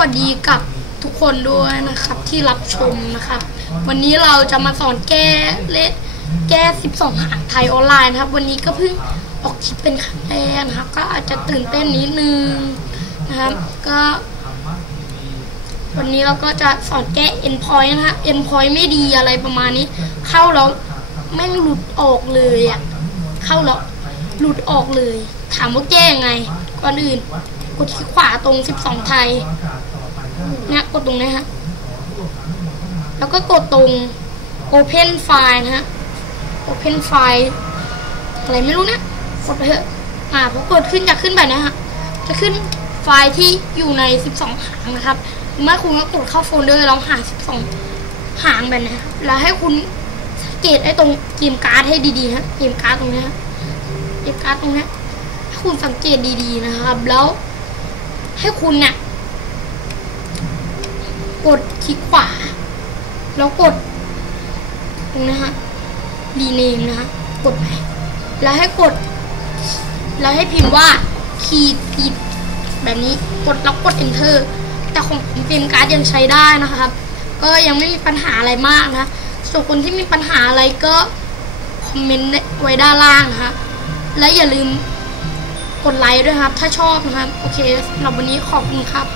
วัสดีกับทุกคนด้วยนะครับที่รับชมนะครับ วันนี้เราจะมาสอนแก้เลขแก้ 12 หางไทยออนไลน์นะครับ วันนี้ก็เพิ่งออกคลิปเป็นครั้งแรกนะครับ ก็อาจจะตื่นเต้นนิดนึงนะครับ ก็ วันนี้เราก็จะสอนแก้ endpoint นะฮะ endpoint ไม่ดีอะไรประมาณนี้ เข้าแล้วแม่หลุดออกเลยอะเข้าแล้วหลุดออกเลย ถามว่าแก้ยังไงก่อนอื่น กดที่ขวาตรง12ไทยเนี่ยกดตรงนี้ฮะ แล้วก็กดตรง Open File นะฮะ Open File อะไรไม่รู้นะกดไปเถอะอ่าพอกดขึ้นจะขึ้นแบบนี้ฮะ จะขึ้นไฟล์ที่อยู่ใน 12 หางนะครับ เมื่อคุณก็กดเข้าโฟลเดอร์แล้วหา 12 หางแบบนี้ครับแล้วให้คุณสังเกตไอ้ตรงเกมการ์ดให้ดีๆฮะเกมการ์ดตรงนี้ฮะเกมการ์ดตรงนี้ให้คุณสังเกตดีๆนะครับ แล้ว ให้คุณนี่ยกดคลิกขวา แล้วกดตรงนี้ฮะรีเนมนะฮะกดไปแล้วให้กด แล้วให้พิมพ์ว่าคีย์ผิดแบบนี้กดแล้วกด enter แต่ของผมเกมการ์ดยังใช้ได้นะครับ ก็ยังไม่มีปัญหาอะไรมากนะส่วนคนที่มีปัญหาอะไรก็คอมเมนต์ไว้ด้านล่างนะครับและอย่าลืม กดไลค์ด้วยครับ ถ้าชอบนะครับ โอเคสำหรับวันนี้ขอบคุณครับ